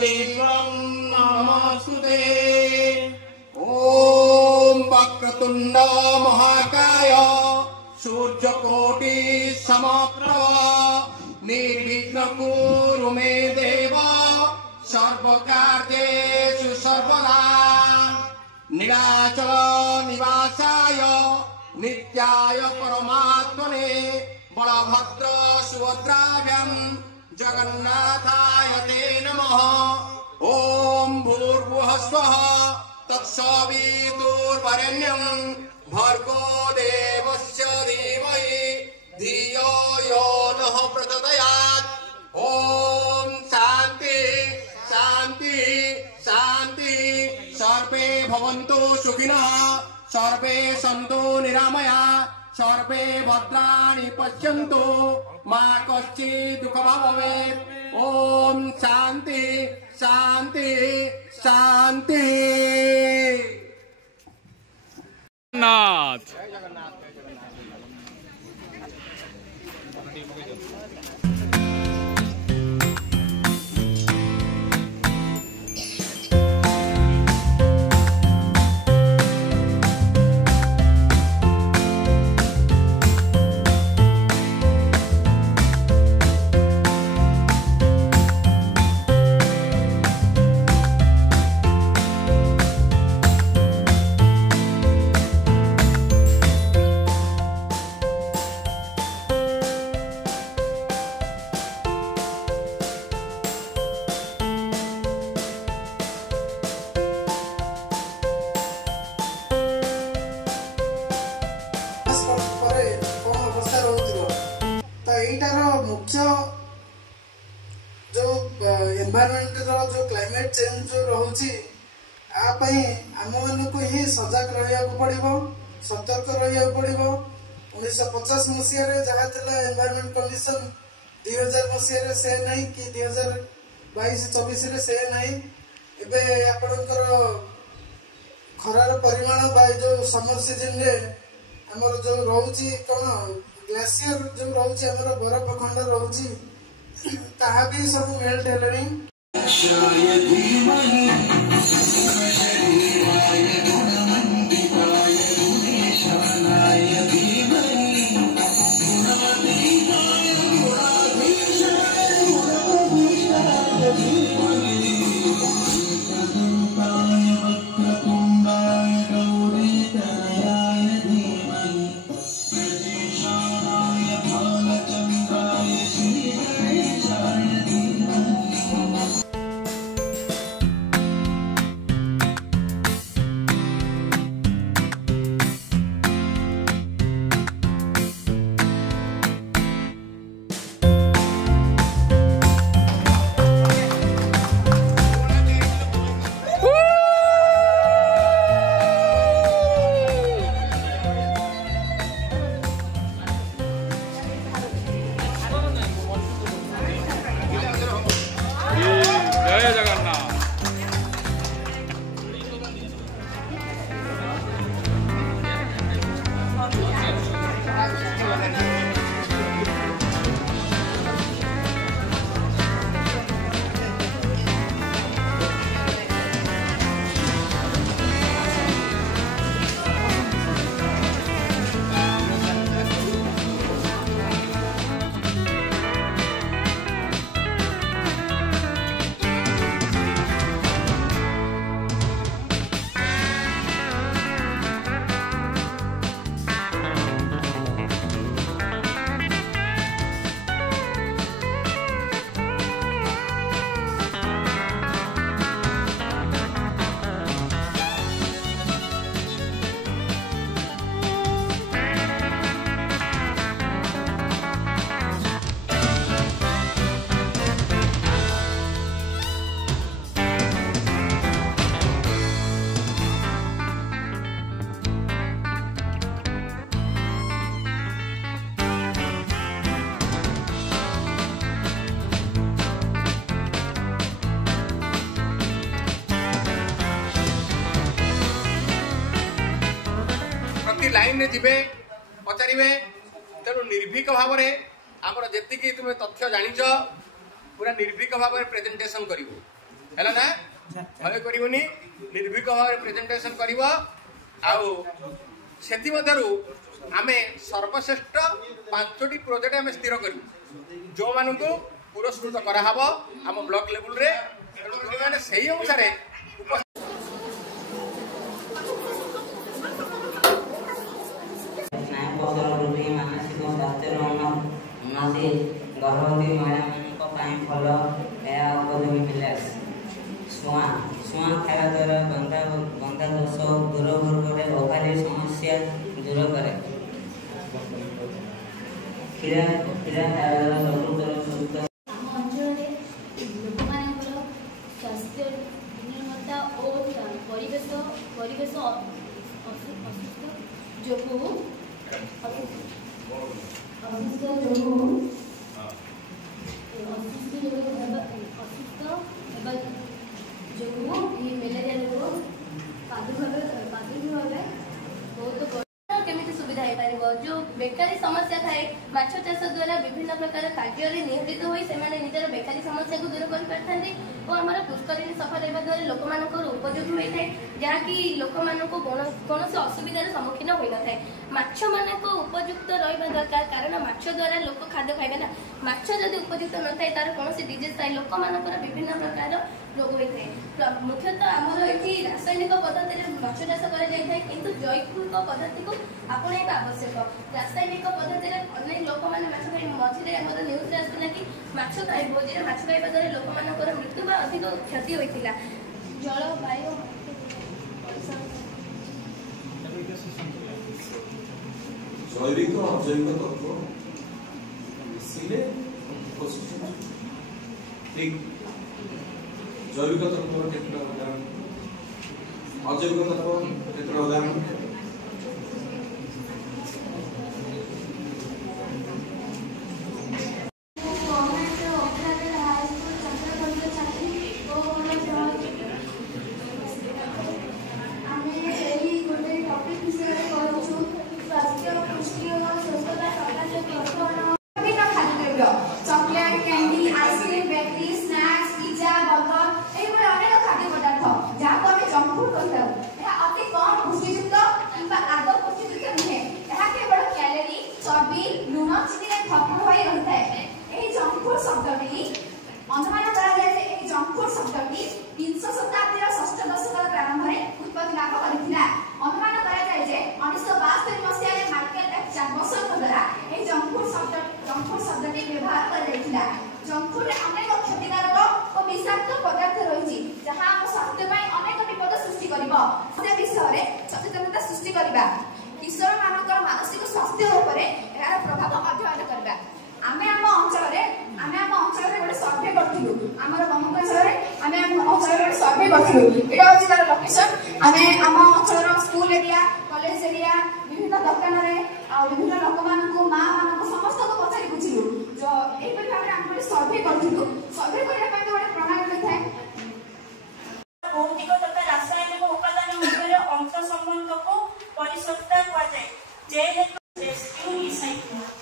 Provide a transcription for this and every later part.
देवं नमस्ते। ओम वक्रतुंड महाकाय सूर्यकोटि समप्रभ निर्विघ्न कुरु मे देव सर्वकार्येषु सर्वदा। नीलाचल निवासाय नित्याय परमात्मने बलभद्र सुभद्राभ्यां जगन्नाथाय ते नमः। ओम भूर्भुवः स्वः तत्सवितुर्वरेण्यं भर्गो देवस्य धीमहि धियो यो नः प्रचोदयात्। ओम शांति शांति शांति। सर्वे भवन्तु सुखिनः सर्वे सन्तु निरामया सर्वे भद्राणि पश्यन्तु मा कश्चित् दुःखं भवेत्। ओम शांति शांति शांति। नाथ मुख्य जो एनवायरमेंट जो क्लाइमेट चेंज जो रोचे आम मान को ही सजग रहा पड़ो सतर्क रहा पड़ो। 1950 मसीह जहाँ एनवायरमेंट कंडीशन 2000 मसीह से नहीं कि 2022-24 से नहीं। एबे आपणकर खरार परिमाण बा जो समर सीजन रे हमर जो रोची कौन ग्लेशियर जो रोची हमर बरफ खंड रोची ताहा भी सब मेल्ट हेलनी। लाइन रे जिबे पचारे तेणु निर्भीक भाव में आमर जी तुम तथ्य जाच पूरा निर्भीक भाव में प्रेजेंटेशन करूँ है ना भय करनी निर्भीक भाव प्रेजेंटेशन कर आम सर्वश्रेष्ठ 5टी प्रोजेक्ट आम स्थिर करूँ जो मान को पुरस्कृत कराहब आम ब्लॉक लेवल रे जो मैंने सही अनुसार मानसिक स्वास्थ्य उन्नति गर्भवती महिला फल यह उपयोगी मिले छुआ खावा द्वारा गंदा दोष दूर करे ओभारी समस्या दूर करे क्षीरा खावा द्वारा सुस्थ स्वास्थ्य विनिर्मता और परिवेश अସୁସ୍ଥ ଯୋଗୁଁ ମ୍ୟାଲେରିଆ ରୋଗ ପ୍ରାଦୁର୍ଭାବ ବହୁତ केमिति सुविधा हो पार जो बेकारी समस्या थाए माछ चाष द्वारा विभिन्न प्रकार कार्य नियोजित होई से माने निजर बेकारी समस्या को दूर कर पारथांती और हमर पुष्करिणी सफा रहबा द्वारा लोक मानकर उपयोग होई थाए जहाँकि लोक मानको कोनोसी असुविधार सम्मुखीन होई न थाए माछ मानको उपयुक्त रहबा दरकार कारण माछ द्वारा लोक खाद्य खाइबे ना माछ जदि उपयुक्त न थाए तार कोनोसी डिजीज थाए लोक मानकर विभिन्न प्रकार रोग होई थाए मुख्यतः हमर एठी रासायनिक पद्धति रे माछ चाष करा जाय थाए किंतु जैविक पद्धति को आपणाइबा आवश्यक रासायनिक पद्धति रे अनेक लोक माने माछ खाइ मझिरे हमर न्यूज रे आसुना कि माछ खाइ भोजी रे माछ खाइबा द्वारा लोक मानकर मृत्यु बा अधिक क्षति होइतिला जल वायु जैविक और अजैविक तत्व मिसिले ठीक जैविक तत्व केतटा उदाहरण अजैविक तत्व केतटा उदाहरण सचेतनता सृष्टि करबा किशोर मानकर मानसिक स्वास्थ्य ऊपर यार प्रभाव अध्ययन करबा आमे आम अंचल रे गोटे सर्वे करथिलु हमर बमक अंचल रे आमे आम अंचल रे गोटे सर्वे करथिलु एटा होची तार लोकेशन आमे आम अंचल रो स्कूल एरिया कॉलेज एरिया विभिन्न दुकान रे आ विभिन्न लोक मानकु मां मानकु समस्त को पछारी बुझिलु जो एई पर भाबरे हम सर्वे करथिलु सर्वे करिया पय गोटे प्रणाली थाए भौतिक तथा रासायनिक उपादान मध्य अंत संबंध को परिसरता हुआ जाए जे रेस्क्यू रिसाइक्लिंग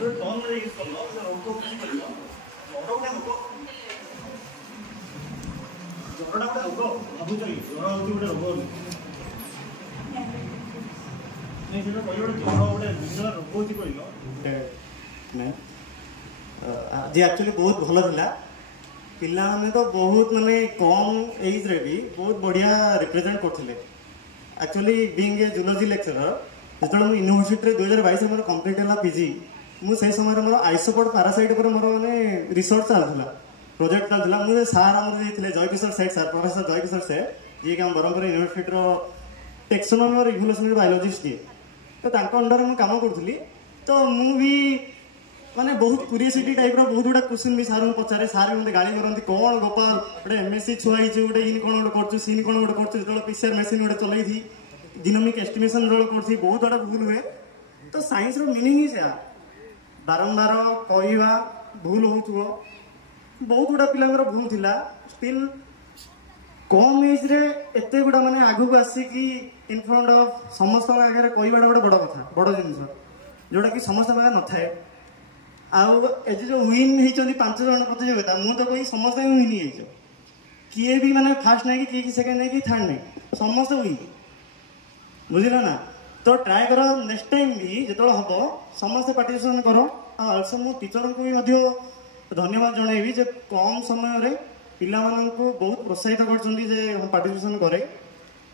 जरटा गोटे रोग भावुच जर हूँ गोटे रोग नहीं जर गोटे विभिन्न रोग होती कहल जी एक्चुअली बहुत भल था पिला माने तो बहुत माने कम एज रे भी बहुत बढ़िया रिप्रेजेंट करते actually being a zoology lecturer जो यूनिवर्सिटी 2022 मोर कंप्लीट है पीजी मुझे समय मोर आइसोपोड पैरासाइट पर मोर माने रिसर्च चलता प्रोजेक्ट चलता मुझे सार आम जयकिशोर सेठ सार प्रोफेसर जयकिशोर सेठ जी कि ब्रह्मपुर यूनिवर्सिटी टेक्सोनॉमी और इवोल्यूशनरी बायोलॉजिस्ट जी तो अंडर मुझे काम करी तो मुझे माने बहुत क्यूरियोसिटी टाइप बहुत गुड़ा क्वेश्चन भी सार पचारे सार भी गाड़ी करती कौन गोपाल गोटे एमएससी छुआ गोटे इन कौन गोटे कर सीन कौन गोटे कर पीसीआर मेसीन गोटे चल जिनोमिक एस्टिमेशन जो कर बहुत गुड़ा भूल हुए तो साइंस मीनिंग ही से बारंबार कहवा भूल हो बहुत गुड़ा पिला भूल थिला स्टिल कम एज रे एते गुड़ा माने आगु को आसिकी इन फ्रंट ऑफ समस्त आगे कहवाटा गोटे बड़ कथा बड़ जिन जोटा कि समस्त पाखे न थाए आउ ए जो विन होती 5 जन प्रतियोगिता मु तो कही समस्त विन हो किए भी माने फास्ट नहीं कि किए सेकेंड नहीं कि थर्ड नहीं समस्त विन बुझल ना तो ट्राए कर नेक्स्ट टाइम भी जो हम समस्त पार्टिसिपेशन कर आल्सो मो टीचर को भी धन्यवाद जनइबी जे कम समय पिला को बहुत प्रोत्साहित कर पार्टिसिपेशन करे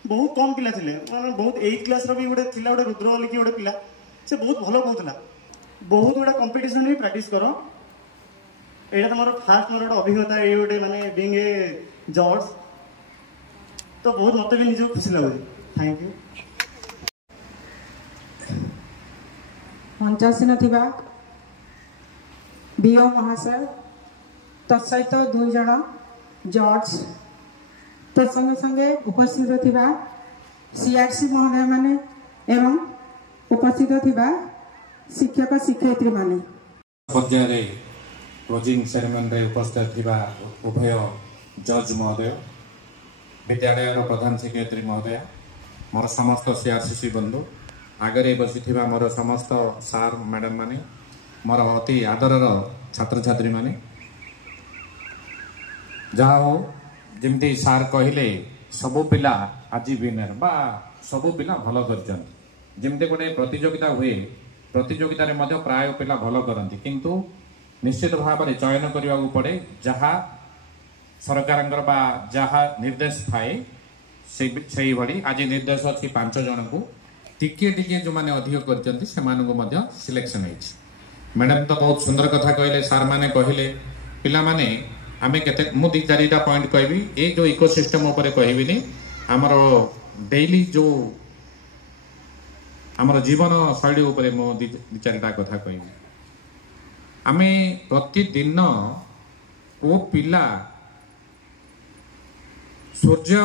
बहुत कम पिला थिले माने बहुत 8th क्लास रो भी गोटे थिला गोटे रुद्र बोली कि गोटे पिला से बहुत भलो कहूला बहुत गोटे कंपटीशन भी प्रैक्टिस करो एटा तमरो फास्ट मोर गोटे अभिज्ञता ए गोटे माने बीइंग ए जज तो बहुत मते भी निजो खुशी लागो थैंक यू मंचासीन थिबा बीओ महाशय तत्सहित 2 जन जज तो संगे संगे उपस्थित थिबा सीआरसी महोदय माने एवं उपस्थित थिबा शिक्षक शिक्षयित्री माने पर्याय रे क्लोजिंग सेरेमनी रे उपस्थित थिबा उभय जज महोदय विद्यालय प्रधान शिक्षयित्री महोदय मोर समस्त सीआरसी बंधु आगे बसी थिबा मोर समस्त सार मैडम माने मोर अति आदरर छात्र छात्री माने जहाँ हो जमती सार कहले सबु पिला आज विनर बा सबु पिला भल करमती गोटे प्रतियोगिता हुए प्रतियोगिता रे मध्य प्राय पिला भल करती किंतु निश्चित भाव में चयन करने को पड़े जहाँ सरकार बा जहाँ निर्देश थाए से भाई आज निर्देश अच्छी 5 जन को टिके टिके जो मैंने अधिक कर सिलेक्शन मैडम तो बहुत सुंदर कथा कहले सार मैंने कहले पिला माने आमे केते मु 2-4टा पॉइंट कहबी ए जो इकोसिस्टम ऊपर कहबिनी हमर डेली जो हमर जीवन शैली ऊपर मु 2-4टा कथा कहबी आमे प्रतिदिन ओ पिला सूर्य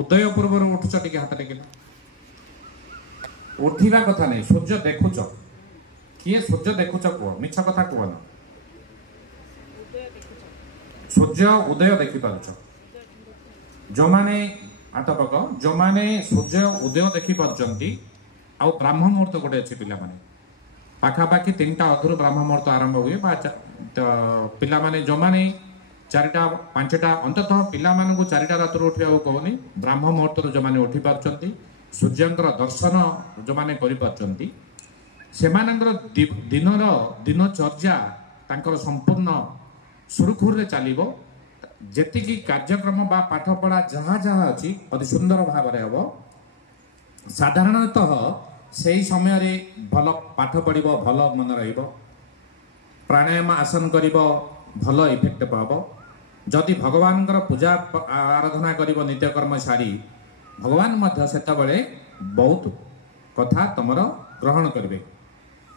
उदय पूर्व उठुच टिके हाथ टेकिला उठिबा कथा नहीं सूर्य देखुच किए सूर्य देखुच को मिछ कथा को न सूर्य उदय देखि पारुछ जो माने आटपक जो माने सूर्य उदय देखि पारुचंती आ ब्राह्म मुहूर्त गोटे अछि पिला माने पाखापाखि 3टा अधुर ब्राह्म मुहूर्त आरंभ हुए बा पिला माने जो माने 4टा 5टा अंततः पिला माने को 4टा रात उठिया कहनी ब्राह्म मुहूर्त जो माने उठी पारुचंती सूर्यंकर दर्शन जो माने करि पारुचंती सेमानंकर दिनचर्या तांकर संपूर्ण सुरखुर रे चलिबो जेतिकी कार्यक्रम बा पाठ पढ़ा जहाँ जहाँ अच्छी अति सुंदर भाव में हम साधारणतः से ही समय रे भल पाठ पढ़िबो भल मन रहिबो प्राणायाम आसन करिबो भल इफेक्ट पाबो जदि भगवान पूजा आराधना करिबो नित्यकर्म सारी भगवान मध्य सेतबेले बहुत कथा तमर ग्रहण करिवे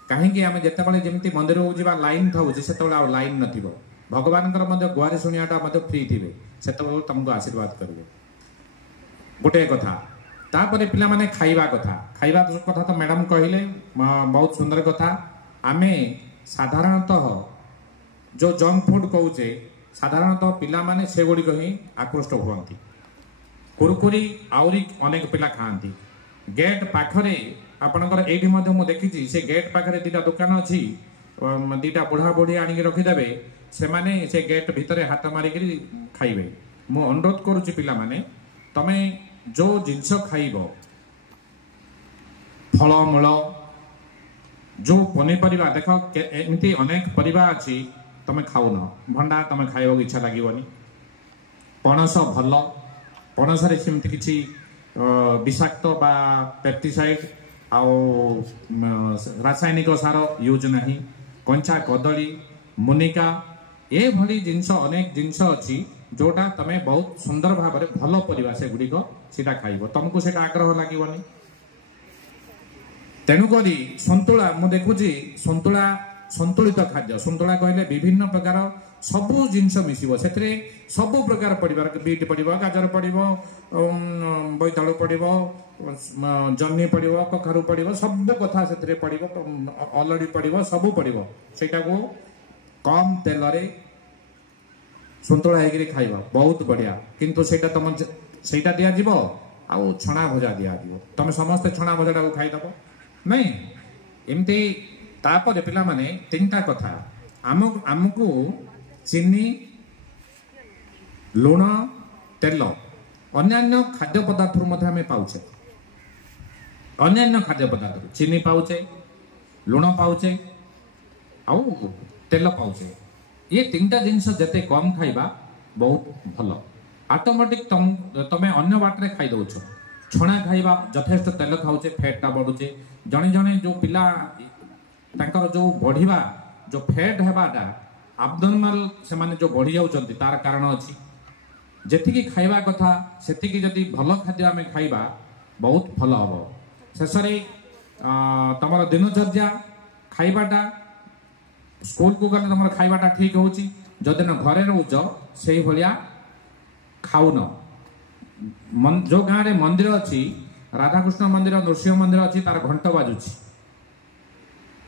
काहेकि आमे जेतेबेले जेमति मंदिर को जिबा लाइन थाउछि सेतेबेले आ लाइन नथिबो भगवान गुहारी शुणियाटा फ्री थे से तुमको आशीर्वाद करेंगे गोटे कथा तापर पिला माने खाइबा कथा तो मैडम कहले बहुत सुंदर कथा आमे साधारणतः जो जंक फूड कहूचे साधारणतः पिला माने से गुड़िक ही आकृष्ट हुअंती कुरकुरी आउरी अनेक पिला खाती गेट पाखरे आपणकर एठी मध्य मु देखिछि से गेट पाखरे 2टा दुकान अछि 2टा बुढ़ा बुढ़ी आनिक रखिदेवे से माने से गेट भितर हाथ मारिक खाइबे मु अनुरोध करुच्ची पिला माने तमे जो जिनस खाइब फलमूल जो पनीपरिया देख एमती अनेक परिबा अच्छी तमे खाऊन भंडा तमे खाइबा इच्छा लागिवनी पणस भल पणस रे सेमती किछि विषाक्त बा पेस्टिसाइड आउ रासायनिक सार यूज नहीं कंचा कदली मुनिका ए भली जिनस अनेक जिनस अच्छी जोटा तमे बहुत सुंदर भाव में भल परिबा से गुड़िक सीटा खाइब तुमको से आग्रह लगे तेणुकरी संतुला मु देखुची संतुला संतुलित खाद्य संतुला कहले विभिन्न प्रकार सबू जिनस मिसिबो सेतरे सबू प्रकार पड़िबा बीट पड़िबो गाजर पड़िबो बैतालु पड़िबो जन्नी पड़िबो कखारु पड़िबो सब कथा सेतरे पड़िबो अलड़ी पड़िबो सबू पड़िबो सेटा को कम तेल रे ସନ୍ତୁଳା ହେଇକିରି ଖାଇବ ବହୁତ ବଢ଼ିଆ। କିନ୍ତୁ ସେଇଟା ତମ ସେଇଟା ଦିଆଯିବ ଆଉ ଛଣା ଭଜା ଦିଆଯିବ, ତମେ ସମସ୍ତେ ଛଣା ଭଜାଟାକୁ ଖାଇଦେବ ନାଇଁ। ଏମିତି ତାପରେ ପିଲାମାନେ ତିନିଟା କଥା, ଆମକୁ ଚିନି, ଲୁଣ, ତେଲ, ଅନ୍ୟାନ୍ୟ ଖାଦ୍ୟ ପଦାର୍ଥରୁ ମଧ୍ୟ ଆମେ ପାଉଛେ। ଅନ୍ୟାନ୍ୟ ଖାଦ୍ୟ ପଦାର୍ଥରୁ ଚିନି ପାଉଛେ, ଲୁଣ ପାଉଛେ ଆଉ ତେଲ ପାଉଛେ। ये तीनटा जिनस जते कम खाइबा बहुत भल। ऑटोमेटिक तमे अन्य बाटरे खाई दउछ। छणा खाइबा यथेष्ट तेल खाउछे, फैटटा बढ़ुचे। जणे जणे जो पिला तांकर जो बढ़िबा जो फैट हेबाटा एब्नॉर्मल से माने जो बढ़ी जाउछंती तार कारण अछि। जेतिकी खाइबा कथा सेतिकी जदि भल खाद्य आमे खाइबा बहुत भल हबो। शेषरे तमर दिनचर्या खाइबाटा स्कूल को गले तुम खाइबाटा ठीक होची। जदिन घरे रोच से भाया खाऊन। जो गाँव में मंदिर अच्छी, राधाकृष्ण मंदिर, नृसिंह मंदिर अच्छी, तार घंट बाजुची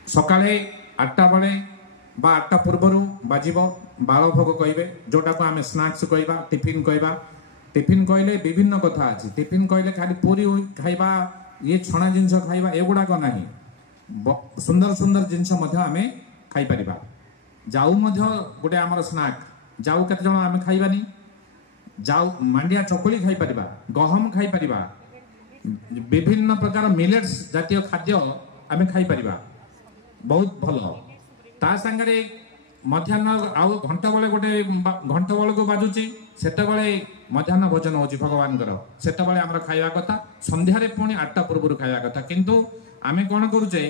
सकाळे 8टा बेले बा 8टा पूर्वर बाजिब बाल भोग कहे, जोटा को आम स्नाक्स कहवा, टिफिन कहवा। टिफिन कहले विभिन्न कथा अच्छी। टिफिन कहले खाली पूरी खाइबा, ये छणा जिनस खाइबा एगुड़ाक नहीं, सुंदर सुंदर जिनस आम खाई परिबा। जाऊ मध्य गोटे आमर स्नाक जाऊ केते जण आमे खाइबानी। जाऊ मांडिया चकुली खाई परिबा, गहम खाई परिबा, विभिन्न प्रकार मिलेट्स जातीय खाद्य आमे खाई परिबा, बहुत भल। ता संगरे मध्याह्न आउ घंटा बेले गोटे घंटा बेले को बाजुची, सेते बेले मध्याह्न भोजन होची भगवानकर, सेते बेले हमर खाइबा कथा। संध्या रे पुणी 8टा पूर्व खाइबा कथा। किंतु आमे कोन करूचे,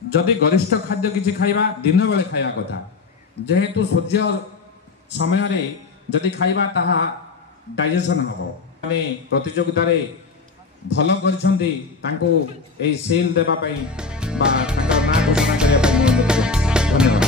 जदि गरिष्ठ खाद्य किसी खाइबा दिन बेले खाइबा कथा। जेहेतु सूर्य समय रे जदि खाइबा ताहा डाइजेशन हबो। माने प्रतियोगिता रे भल करछंती तांको ए सेल देबा पई बा तांका ना घोषणा करिया पई धन्यवाद।